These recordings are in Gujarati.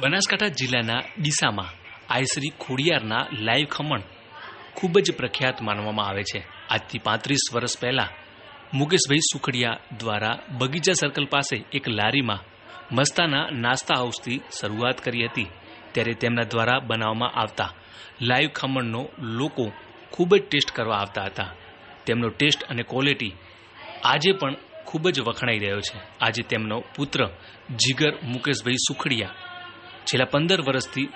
બનાસકાંઠા જિલ્લાના ડીસામાં આયશ્રી ખોડિયારના લાઈવ ખમણ ખૂબ જ પ્રખ્યાત માનવામાં આવે છે। આજથી 35 વર્ષ પહેલાં મુકેશભાઈ સુખડિયા દ્વારા બગીચા સર્કલ પાસે એક લારીમાં મસ્તાના નાસ્તા હાઉસથી શરૂઆત કરી હતી। ત્યારે તેમના દ્વારા બનાવવામાં આવતા લાઈવ ખમણનો લોકો ખૂબ જ ટેસ્ટ કરવા આવતા હતા। તેમનો ટેસ્ટ અને ક્વોલિટી આજે પણ ખૂબ જ વખણાઈ રહ્યો છે। આજે તેમનો પુત્ર જીગર મુકેશભાઈ સુખડિયા છેલ્લા 15 વર્ષથી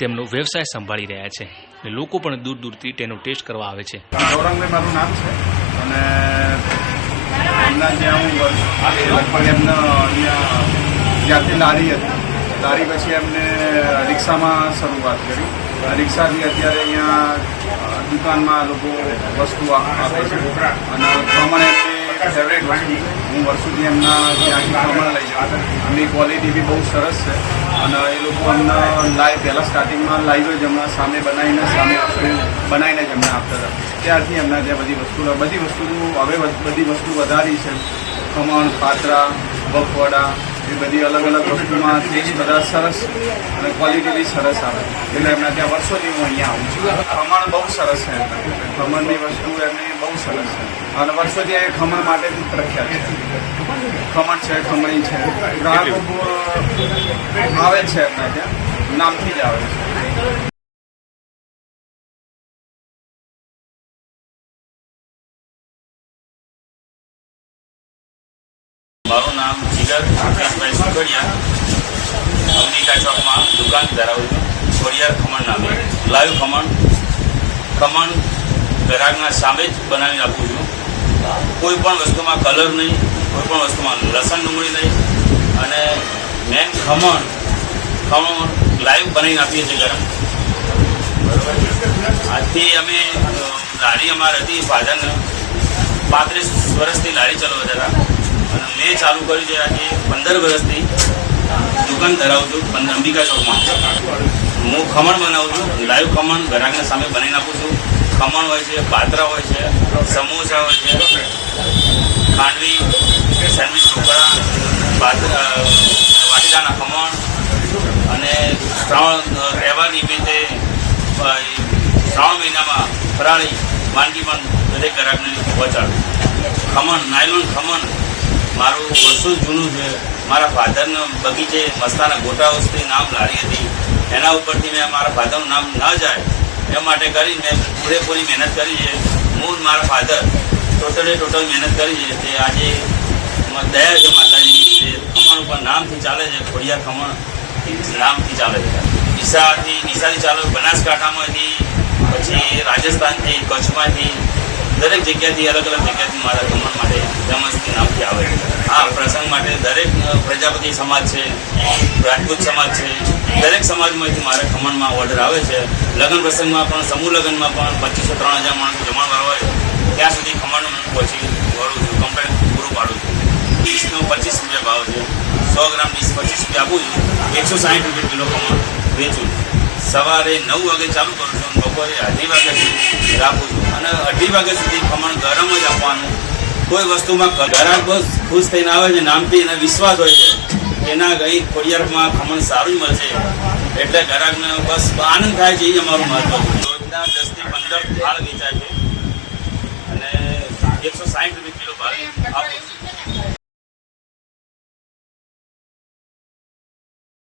તેમનો વ્યવસાય સંભાળી રહ્યા છે અને લોકો પણ દૂર દૂરથી તેનો ટેસ્ટ કરવા આવે છે। ગૌરંગભાઈ મારું નામ છે અને એમના જ્યાં હું લગભગ એમને અહીંયા જ્યાંથી લારી હતી, લારી પછી એમને રિક્ષામાં શરૂઆત કરી। રિક્ષાથી અત્યારે અહીંયા દુકાનમાં લોકો વસ્તુ આપે છે અને ખમણ એમની ફેવરેટ વસ્તુ, હું વર્ષોથી એમના ત્યાંથી ખમણ લઈ જાઉં છું। એમની ક્વોલિટી બી બહુ સરસ છે અને એ લોકો અમને લાઈવ પહેલાં સ્ટાર્ટિંગમાં લાઈવ જ હમણાં સામે બનાવીને જ અમને આપતા હતા। ત્યારથી એમના ત્યાં બધી વસ્તુનું હવે બધી વસ્તુ વધારી છે। ખમણ, પાત્રા, બફવડા એ બધી અલગ અલગ વસ્તુમાં ટેસ્ટ બધા સરસ અને ક્વોલિટી બી સરસ આવે એટલે એમના ત્યાં વર્ષોથી હું અહીંયા આવું છું। ખમણ બહુ સરસ છે, ખમણની વસ્તુ એમની બહુ સરસ છે અને વર્ષોથી એ ખમણ માટે જ પ્રખ્યાત છે। ખમણ છે, ખમણી છે, ગ્રાહકો આવે છે એમના ત્યાં, નામથી જ આવે છે। મારું નામ જીગર મુકેશભાઈ સુખડિયા, અંબિકા ચોકમાં દુકાન ધરાવું છું। ખોડિયાર ખમણ નામે લાઈવ ખમણ ગ્રાહકના સામે જ બનાવી આપું છું। કોઈ પણ વસ્તુમાં કલર નહીં, કોઈ પણ વસ્તુમાં લસણ ડુંગળી નહીં અને મેન ખમણ લાઈવ બનાવીને આપીએ છીએ ગરમ। આજથી અમે લારી અમારી હતી ફાધરને 35 વર્ષથી લારી ચલાવતા હતા અને મેં ચાલુ કર્યું છે આજે 15 વર્ષથી દુકાન ધરાવું છું અંબિકા ચોકમાં। હું ખમણ બનાવું છું, લાઈવ ખમણ ગ્રાહકના સામે બનાવીને આપું છું। ખમણ હોય છે, પાત્રા હોય છે, સમોસા હોય છે, ખાંડવી, સેન્ડવીચ ઢોકળા, વાટીદાના ખમણ અને તહેવાર નિમિત્તે શ્રાવણ મહિનામાં ફરાળી વાનગી પણ દરેક ગ્રાહકને પહોંચાડું। ખમણ, નાયલોન ખમણ મારું વર્ષો જૂનું છે। મારા ફાધરના બગીચે મસ્તાના ગોટા હાઉસથી નામ લારી હતી, એના ઉપરથી મેં મારા ફાધરનું નામ ન જાય એ માટે કરી મેં પૂરેપૂરી મહેનત કરી છે। હું મારા ફાધર ટોટલ મહેનત કરી છે તે આજે દયા છે માતાજી, ખમણ ઉપર નામથી ચાલે છે। ખોડિયાર ખમણ નામથી ચાલે છે। ડીસાથી ચાલે, બનાસકાંઠામાંથી, પછી રાજસ્થાનથી, કચ્છમાંથી, દરેક જગ્યાથી અલગ અલગ જગ્યાથી મારા ખમણ માટે ફેમસથી નામથી આવે છે। હા, પ્રસંગ માટે દરેક પ્રજાપતિ સમાજ છે, રાજપૂત સમાજ છે, દરેક સમાજમાંથી મારા ખમણમાં ઓર્ડર આવે છે। લગ્ન પ્રસંગમાં પણ, સમૂહ લગ્નમાં પણ 2500-3000 માણસો જમણવાર હોય ત્યાં સુધી ખમણ પહોંચી વળું છું, કમ્પ્લેટ પૂરું પાડું છું। ડીશનો 25 રૂપિયા ભાવ છે, 100 ગ્રામ ડીશ 25 રૂપિયા આપું છું, 160 રૂપિયા કિલો ખમણ વેચું છું। સવારે 9 વાગે ચાલુ કરું છું, બપોરે 2:30 વાગ્યા સુધી રાખું છું અને 2:30 વાગ્યા સુધી ખમણ ગરમ જ આપવાનું। કોઈ વસ્તુમાં ગ્રાહક બસ ખુશ થઈને આવે છે, નામથી એને વિશ્વાસ હોય છે એના ગઈ ખોડિયારમાં ખમણ સારું જ મળશે એટલે ગ્રાહકને બસ આનંદ થાય છે। એ અમારું મહત્વ છે। રોજના 10 થી 15 થાળ વેચાય છે અને 160 રૂપિયા કિલો ભાવે આપું છું।